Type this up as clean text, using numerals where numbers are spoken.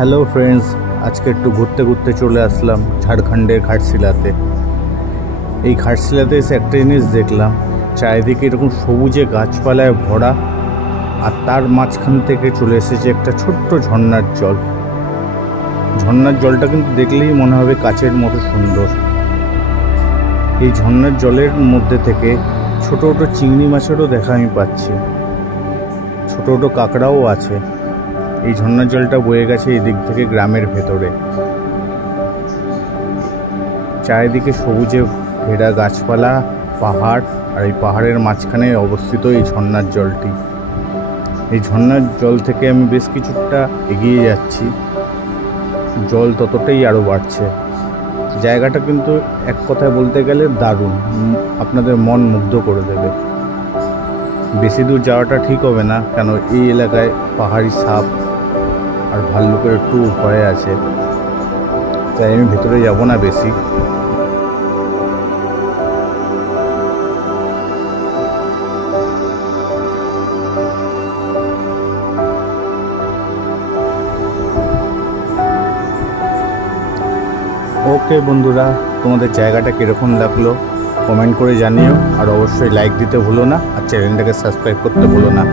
Hello friends, আজকে একটু ঘুরতে ঘুরতে চলে আসলাম ঝাড়খণ্ডের ঘাটশিলাতে। এই ঘাটশিলাতে এসে একটা জিনিস দেখলাম, চারিদিকে এরকম সবুজে গাছপালায় ভরা, আর তার মাঝখান থেকে চলে এসেছে একটা ছোট্ট ঝর্ণার জল। ঝর্ণার জলটা কিন্তু দেখলেই মনে হবে কাচের মতো সুন্দর। এই ঝর্ণার জলের মধ্যে থেকে ছোট ছোটো চিংড়ি মাছেরও দেখা আমি পাচ্ছি, ছোট ছোটো কাঁকড়াও আছে। এই ঝর্ণার জলটা বয়ে গেছে এই দিক থেকে গ্রামের ভেতরে। চারিদিকে সবুজে ঘেরা গাছপালা, পাহাড়, আর এই পাহাড়ের মাঝখানে অবস্থিত এই ঝর্ণার জলটি। এই ঝর্ণার জল থেকে আমি বেশ কিছুটা এগিয়ে যাচ্ছি, জল ততটাই আরও বাড়ছে। জায়গাটা কিন্তু এক কথায় বলতে গেলে দারুণ, আপনাদের মন মুগ্ধ করে দেবে। বেশি দূর যাওয়াটা ঠিক হবে না, কেন এই এলাকায় পাহাড়ি সাপ আর ভাল্লুকের একটু ভয় আছে, তাই আমি ভেতরে যাব না বেশি। ওকে বন্ধুরা, তোমাদের জায়গাটা কীরকম লাগলো কমেন্ট করে জানিও, আর অবশ্যই লাইক দিতে ভুলো না, আর চ্যানেলটাকে সাবস্ক্রাইব করতে ভুলো না।